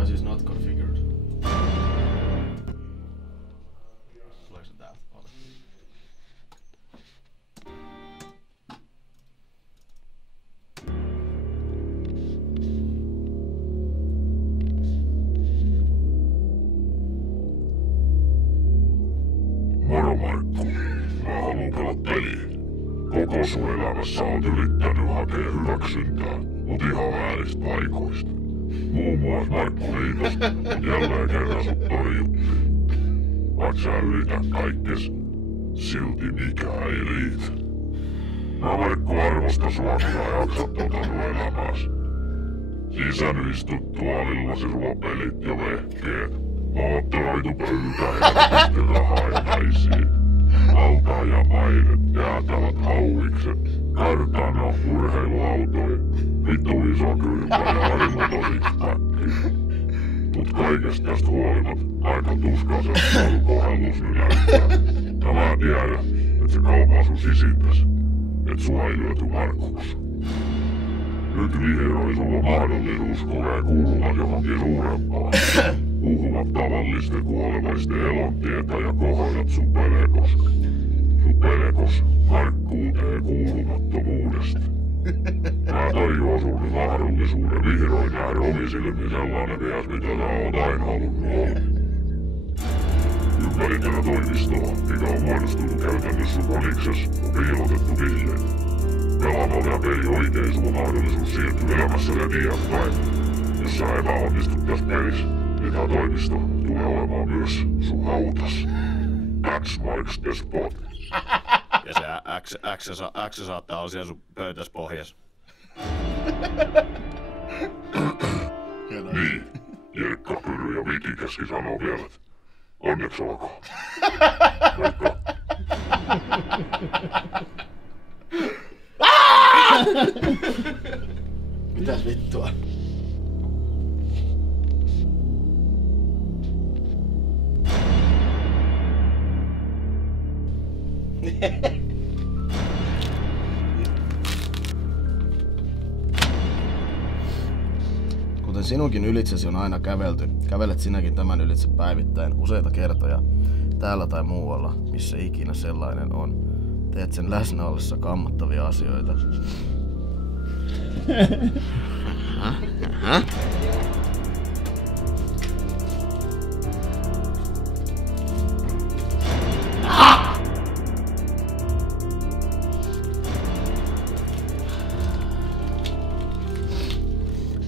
Vai siis not configured? Tuleeko se täältä? Ota. Moro Markku, mä haluun pelaa peliä. Koko sun elämässä oot yrittänyt hakea hyväksyntää, mut ihan vääristä paikoista. Muun muassa Markku Liitosta, mut jälleen kerran sut torjuttiin. Vaik sä yrität kaikkes, silti mikään ei riitä. Mä Markku arvostan sua, kun sä jaksat sun elämääs. Sisään istut tuolillasi ruopelit ja vehkeet. Moottoroitu pöytä helposti rahaa ja naisia. Valtaa ja mailet, jäätävät hauikset, kartano, urheiluautoja, vitu iso kylpä ja armoton sixpacki. Mut kaikesta tästä huolimatta aika tuskaiselta kohellus nyt näyttää. Ja mä tiedän, et se kaupaa sun sisintäs, et sua ei lyöty Markuks. Nyt vihdoin sulla on mahdollisuus kokea kuuluvan johonkin suurempaan. Puhuvat tavallisten kuolevaisten elontietä ja kohdat sun pelekos. Sun pelekos Markkuuteen kuulumattomuudesta. Mä tarjoan sulle mahdollisuuden vihdoin nähdä omin silmin sellainen mies, mitä sä oot aina halunnut olla. Ympäri tätä toimistoa, mikä on muodostunut käytännössä sun koniksessa, on piilotettu vihjeitä. Pelaamalla tää peli oikein sulla mahdollisuus siirtyä elämässä eteenpäin. Jos sä epäonnistut tässä pelissä, niin tää toimisto tulee olemaan myös sun hautas. X marks the spot. Ja se X saattaa olla siellä sun pöytäs pohjas. Niin, Jerkka Pyry ja Viki käski sanoo vielä, että onneksi olkoon. Moikka. Mitäs vittua? Kuten sinunkin ylitsesi on aina kävelty, kävelet sinäkin tämän ylitse päivittäin useita kertoja, täällä tai muualla, missä ikinä sellainen on. Teet sen läsnä ollessa kammottavia asioita.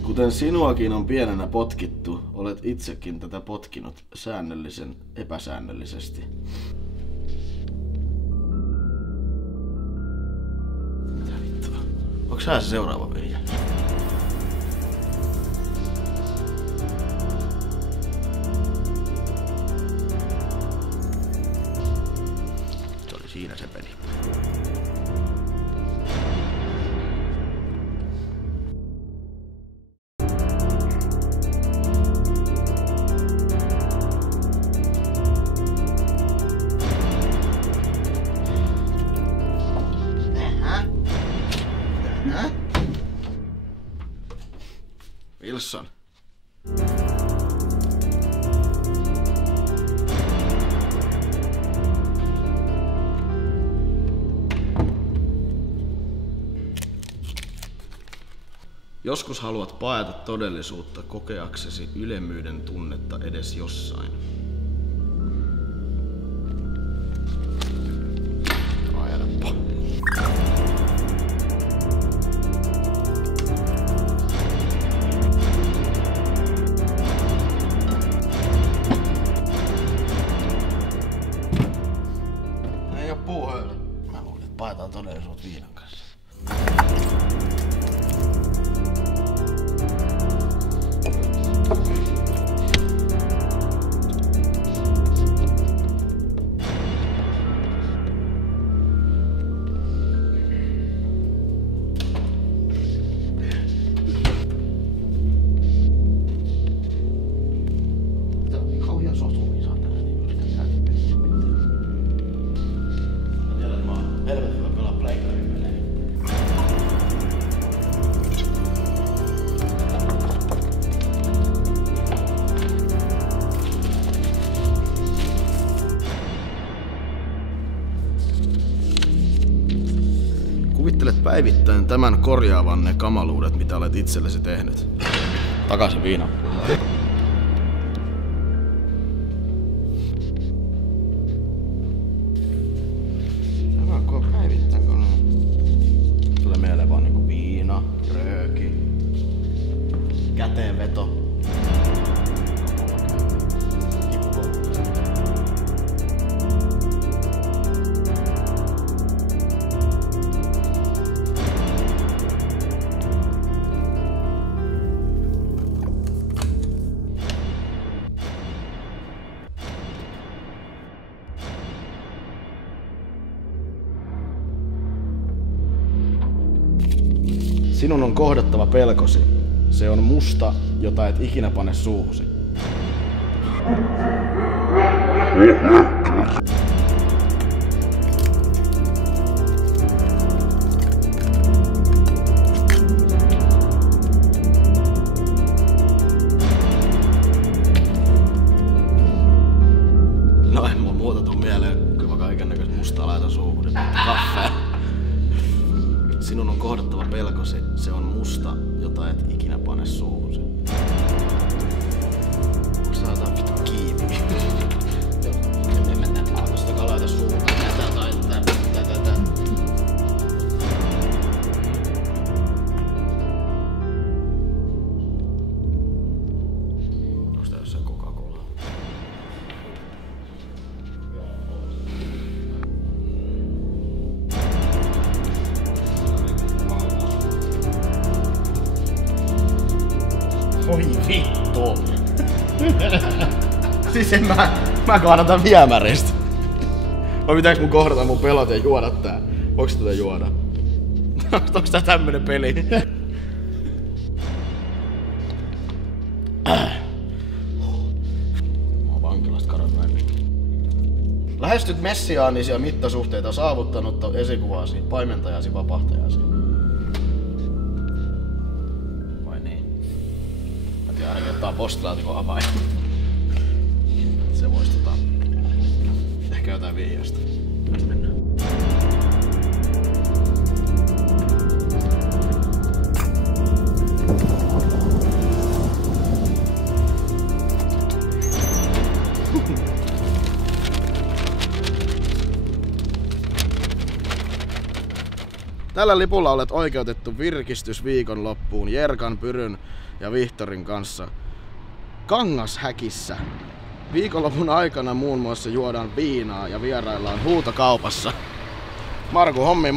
Kuten sinuakin on pienenä potkittu, olet itsekin tätä potkinut säännöllisen epäsäännöllisesti. Mitä vittua? Onks sä se seuraava veiä? Se oli siinä se peli. Wilson. Joskus haluat paeta todellisuutta kokeaksesi ylemmyyden tunnetta edes jossain. Helppo. Ei oo puuhöylä. Mä luulen, että paetaan todellisuutta viinan kanssa. Kuvittelet päivittäin tämän korjaavan ne kamaluudet, mitä olet itsellesi tehnyt. Takaisin viina. Päivittäin kun tulee mieleen vaan niinku viina, rööki, käteenveto. Sinun on kohdattava pelkosi. Se on musta, jota et ikinä pane suuhusi. No en mun muuta tuu mieleen, kun mä kaikennäköistä mustaa laitan suuhun, niin kaffea. Sinun on kohdattava pelkosi. Se on musta, jota et ikinä pane suuhusi. Onko sä jotain vittu kiinni? En mennä alkoistakaan laita suuhun. Tätä tai tätä. Onko tää jossain Coca-Cola? Oi vittu! Siis en mä kannatan viemäristä. Vai pitääks mun kohdata mun pelot ja juoda tää? Voiks tätä juoda? Onks tää tämmönen peli? Mä oon vankilasta kadonnut. Lähestyt messiaanisia mittasuhteita saavuttanutta esikuvaasi, paimentajasi, vapahtajasi. Ainakin ottaa postilaatikon avain. Se vois ehkä jotain vihjasta. Mennään. Tällä lipulla olet oikeutettu virkistysviikonloppuun Jerkan, Pyryn ja Vihtorin kanssa Kangashäkissä. Viikonlopun aikana muun muassa juodaan viinaa ja vieraillaan huutokaupassa. Marku hommi.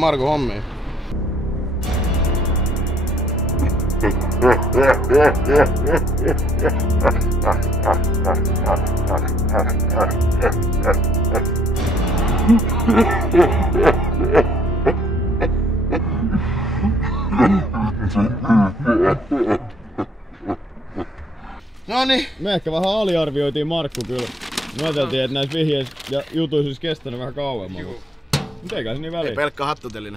Noniin. Me ehkä vähän aliarvioitiin Markku kyllä. Me ajateltiin, että näissä vihjeissä ja jutuissa olisi kestänyt vähän kauemmin. Mutta eikä se niin väliä. Ei pelkkä hattutelinen.